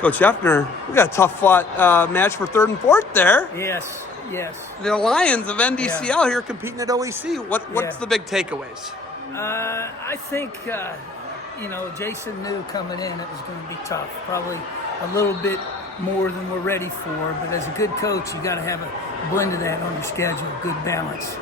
Coach Effner, we got a tough fought match for third and fourth there. Yes, yes. The Lions of NDCL here competing at OEC. What's the big takeaways? I think, Jason knew coming in it was going to be tough. Probably a little bit more than we're ready for. But as a good coach, you got to have a blend of that on your schedule, good balance.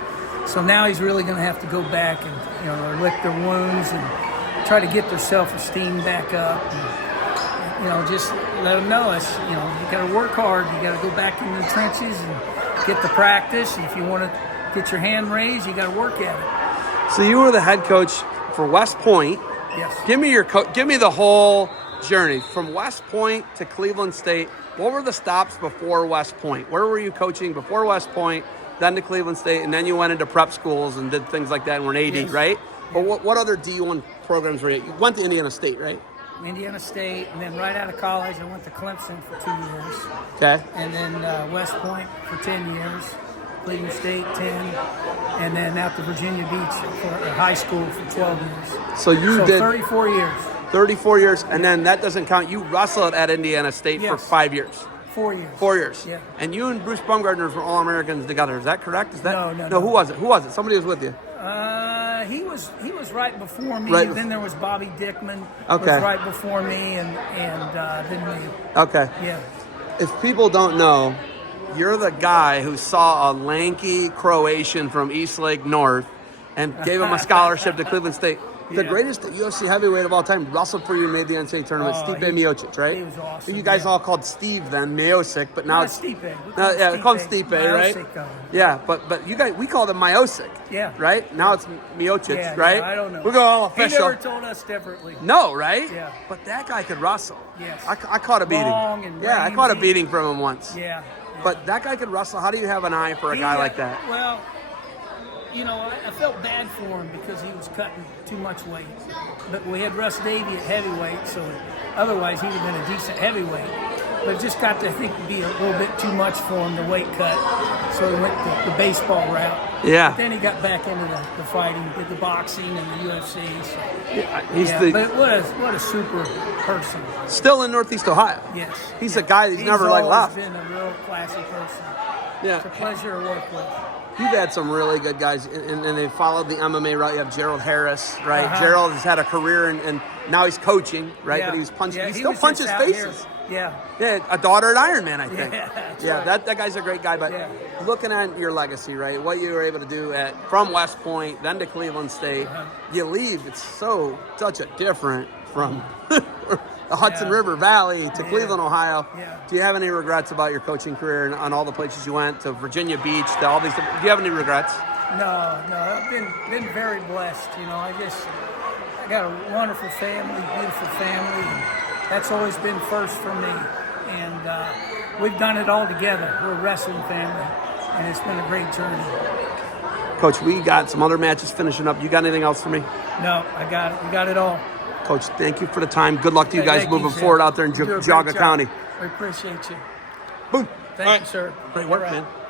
So now he's really going to have to go back and, lick their wounds and try to get their self-esteem back up. And, just let them know you got to work hard. You got to go back into the trenches and get the practice. And if you want to get your hand raised, you got to work at it. So you were the head coach for West Point. Yes. Give me the whole journey from West Point to Cleveland State. What were the stops before West Point? Where were you coaching before West Point, then to Cleveland State, and then you went into prep schools and did things like that and were an AD, yes. right? But what other D1 programs were you? You went to Indiana State, right? Indiana State, and then right out of college, I went to Clemson for 2 years. Okay. And then West Point for 10 years, Cleveland State 10, and then out to Virginia Beach for high school for 12 years. So you did 34 years. 34 years, and then that doesn't count. You wrestled at Indiana State for 5 years. 4 years. 4 years. Yeah. And you and Bruce Baumgartner were All-Americans together. Is that correct? No. Who was it? Somebody was with you. He was right before me. Right. Then there was Bobby Dickman. Okay. Was right before me, and then me. Okay. Yeah. If people don't know, you're the guy who saw a lanky Croatian from Eastlake North and gave him a scholarship to Cleveland State. The greatest UFC heavyweight of all time wrestled for you and made the NCAA tournament, Stipe Miocic, right? He was awesome. You guys all called Steve then, Miocic, but now it's Stipe. we call him Stipe, right? Yeah, but you guys, we called him Miocic. Yeah. Right? Now it's Miocic, right? I don't know. We go all official. He never told us differently. No, right? Yeah. But that guy could wrestle. Yes. I caught a beating. Long and I caught a rangy. beating from him once. Yeah. But that guy could wrestle. How do you have an eye for a guy like that? Well, I felt bad for him because he was cutting too much weight. But we had Russ Davey at heavyweight, so otherwise he would have been a decent heavyweight. But it just got to, I think, be a little bit too much for him, the weight cut. So he went the baseball route. Yeah. But then he got back into the fighting, did the boxing and the UFC. So. But what a super person. Still in Northeast Ohio. Yes. He's a guy that's never left. He's always been a real classy person. Yeah. It's a pleasure to work with. You've had some really good guys, and they followed the MMA route. You have Gerald Harris, right? Uh-huh. Gerald has had a career, and now he's coaching, right? Yeah. But he was punching. Yeah, he still was punches just out faces. here. Yeah, a daughter at Ironman, I think. Yeah, right. that guy's a great guy. But looking at your legacy, right? What you were able to do from West Point, then to Cleveland State, you leave. It's such a different from the Hudson River Valley to Cleveland, Ohio. Yeah. Do you have any regrets about your coaching career and on all the places you went to Virginia Beach to all these? Do you have any regrets? No. I've been very blessed. I got a wonderful family, beautiful family, and that's always been first for me. And we've done it all together. We're a wrestling family, and it's been a great journey. Coach, we got some other matches finishing up. You got anything else for me? No, I got it. We got it all. Coach, thank you for the time. Good luck to you guys Thank moving sir. forward out there in You do a great Geauga job. County. We appreciate you. Boom. Thank you, sir. Great work, All right. man. Yeah.